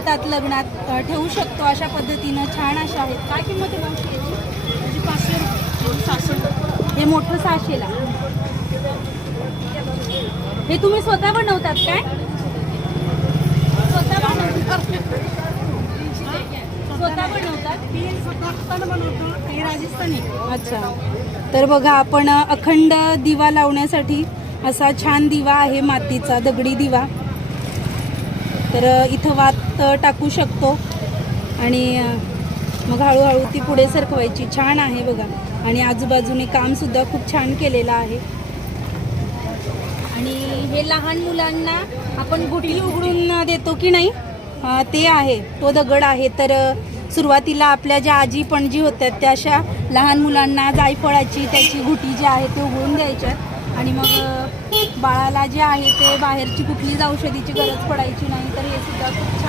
सजवतात लग्नात ठेवू शकतो अशा पद्धतीनं छान अशा आहेत. काय किंमत आहे मावशी याची? पाचशे रुपये. सहाशे हे मोठं सहाशेला. हे तुम्ही स्वतः बनवतात काय? स्वतः बनवतात. स्वतः बनवतात? स्वतः बनवतो. हे राजस्थानी. अच्छा. तर बघा आपण अखंड दिवा लावण्यासाठी असा छान दिवा आहे मातीचा दगडी दिवा. तर इथं वात टाकू शकतो. आणि मग हळूहळू ती पुढे सरकवायची. छान आहे बघा. आणि आजूबाजूने कामसुद्धा खूप छान केलेलं आहे. आणि हे लहान मुलांना आपण गुटी उघडून देतो की नाही? ते आहे. तो दगड आहे. तर सुरुवातीला आपल्या ज्या आजी पणजी होत्या त्या अशा लहान मुलांना जायफळाची त्याची गुटी जी आहे ते उघडून द्यायच्या. आणि मग बाळाला जे आहे ते बाहेरची कुठलीच औषधीची गरज पडायची नाही तर हे सुद्धा खूप छान